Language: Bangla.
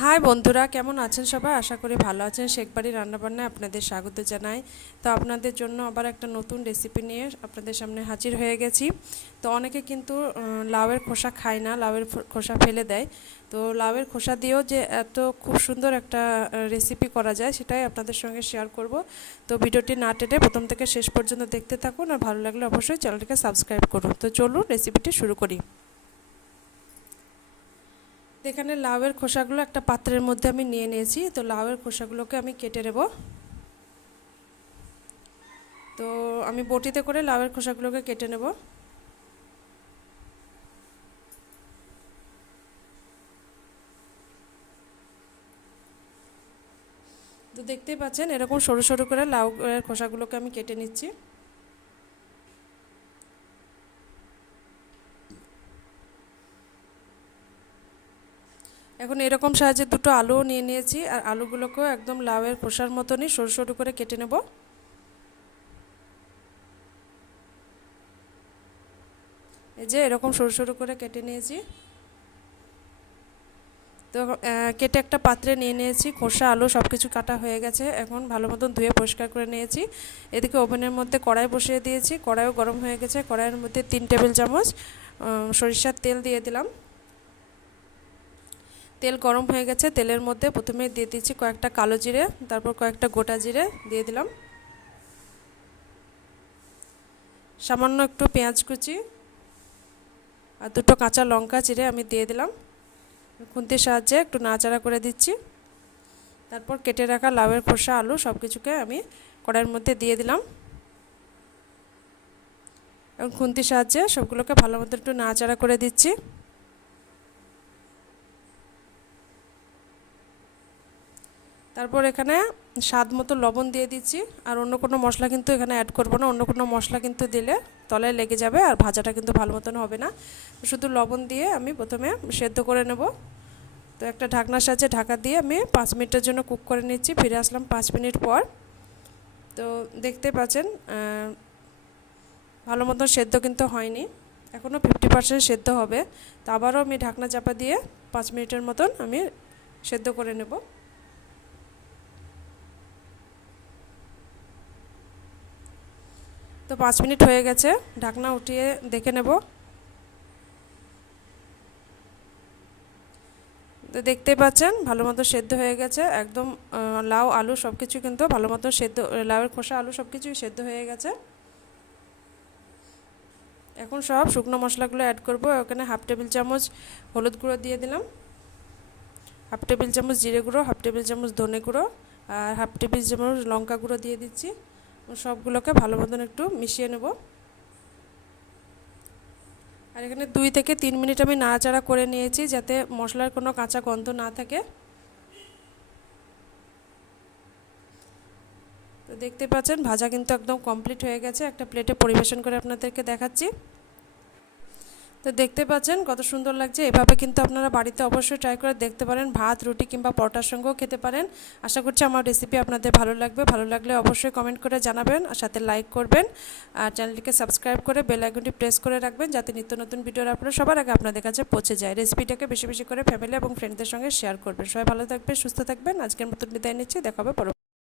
হাই বন্ধুরা, কেমন আছেন সবাই? আশা করি ভালো আছেন। শেখ বাড়ি রান্নাবান্নায় আপনাদের স্বাগত জানাই। তো আপনাদের জন্য আবার একটা নতুন রেসিপি নিয়ে আপনাদের সামনে হাজির হয়ে গেছি। তো অনেকে কিন্তু লাউয়ের খোসা খায় না, লাউয়ের খোসা ফেলে দেয়। তো লাউয়ের খোসা দিয়েও যে এত খুব সুন্দর একটা রেসিপি করা যায়, সেটাই আপনাদের সঙ্গে শেয়ার করব। তো ভিডিওটি না টেনে প্রথম থেকে শেষ পর্যন্ত দেখতে থাকুন, আর ভালো লাগলে অবশ্যই চ্যানেলটিকে সাবস্ক্রাইব করুন। তো চলুন রেসিপিটি শুরু করি। এখানে লাউয়ের খোসাগুলো একটা পাত্রের মধ্যে আমি নিয়ে নিয়েছি। তো লাউয়ের খোসাগুলোকে আমি কেটে নেব। তো আমি বটিতে করে লাউয়ের খোসাগুলোকে কেটে নেব। তো দেখতেই পাচ্ছেন এরকম সরু সরু করে লাউয়ের খোসাগুলোকে আমি কেটে নিচ্ছি। এখন এরকম সাইজে দুটো আলুও নিয়ে নিয়েছি, আর আলুগুলোকেও একদম লাউয়ের খোসার মতনই সরু সরু করে কেটে নেব। এই যে এরকম সরু সরু করে কেটে নিয়েছি। তো কেটে একটা পাত্রে নিয়ে নিয়েছি। খোসা আলু সব কিছু কাটা হয়ে গেছে। এখন ভালো মতন ধুয়ে পরিষ্কার করে নিয়েছি। এদিকে ওভেনের মধ্যে কড়াই বসিয়ে দিয়েছি। কড়াইও গরম হয়ে গেছে। কড়াইয়ের মধ্যে 3 টেবিল চামচ সরিষার তেল দিয়ে দিলাম। তেল গরম হয়ে গেছে। তেলের মধ্যে প্রথমে দিয়ে দিচ্ছি কয়েকটা কালো জিরে, তারপর কয়েকটা গোটা জিরে দিয়ে দিলাম। সামান্য একটু পেঁয়াজ কুচি আর দুটো কাঁচা লঙ্কা চিরে আমি দিয়ে দিলাম। খুন্তির সাহায্যে একটু নাড়াচাড়া করে দিচ্ছি। তারপর কেটে রাখা লাউয়ের খোসা আলু সব কিছুকে আমি কড়াইয়ের মধ্যে দিয়ে দিলাম। এবং খুন্তির সাহায্যে সবগুলোকে ভালো মতো একটু নাড়াচাড়া করে দিচ্ছি। তারপর এখানে স্বাদ মতো লবণ দিয়ে দিচ্ছি। আর অন্য কোনো মশলা কিন্তু এখানে অ্যাড করব না। অন্য কোনো মশলা কিন্তু দিলে তলায় লেগে যাবে আর ভাজাটা কিন্তু ভালো মতন হবে না। শুধু লবণ দিয়ে আমি প্রথমে সেদ্ধ করে নেব। তো একটা ঢাকনার সাহায্যে ঢাকা দিয়ে আমি 5 মিনিটের জন্য কুক করে নিচ্ছি। ফিরে আসলাম 5 মিনিট পর। তো দেখতে পাচ্ছেন ভালো মতো সেদ্ধ কিন্তু হয়নি, এখনও 50% সেদ্ধ হবে। তো আবারও আমি ঢাকনা চাপা দিয়ে 5 মিনিটের মতন আমি সেদ্ধ করে নেব। তো 5 মিনিট হয়ে গেছে, ঢাকনা উঠিয়ে দেখে নেব। তো দেখতে পাচ্ছেন ভালো মতো সেদ্ধ হয়ে গেছে। একদম লাউ আলু সব কিছু কিন্তু ভালো মতো সেদ্ধ, লাউয়ের খোসা আলু সব কিছুই সেদ্ধ হয়ে গেছে। এখন সব শুকনো মশলাগুলো অ্যাড করব। ওখানে হাফ টেবিল চামচ হলুদ গুঁড়ো দিয়ে দিলাম, হাফ টেবিল চামচ জিরে গুঁড়ো, হাফ টেবিল চামচ ধনে গুঁড়ো আর হাফ টেবিল চামচ লঙ্কা গুঁড়ো দিয়ে দিচ্ছি। সবগুলোকে ভালো মতন একটু মিশিয়ে নেব। আর এখানে 2 থেকে 3 মিনিট আমি নাড়াচাড়া করে নিয়েছি, যাতে মশলার কোনো কাঁচা গন্ধ না থাকে। তো দেখতে পাচ্ছেন ভাজা কিন্তু একদম কমপ্লিট হয়ে গেছে। একটা প্লেটে পরিবেশন করে আপনাদেরকে দেখাচ্ছি। তো দেখতে পাচ্ছেন কত সুন্দর লাগছে। এভাবে কিন্তু আপনারা বাড়িতে অবশ্যই ট্রাই করে দেখতে পারেন। ভাত, রুটি কিংবা পরোটার সঙ্গেও খেতে পারেন। আশা করছি আমার রেসিপি আপনাদের ভালো লাগবে। ভালো লাগলে অবশ্যই কমেন্ট করে জানাবেন, আর সাথে লাইক করবেন, আর চ্যানেলটিকে সাবস্ক্রাইব করে বেল আইকনটি প্রেস করে রাখবেন, যাতে নিত্য নতুন ভিডিওর আপলোড সবার আগে আপনাদের কাছে পৌঁছে যায়। রেসিপিটাকে বেশি বেশি করে ফ্যামিলি এবং ফ্রেন্ডদের সঙ্গে শেয়ার করবেন। সবাই ভালো থাকবেন, সুস্থ থাকবেন। আজকের মতন বিদায় নিচ্ছি। দেখা হবে পরবর্তী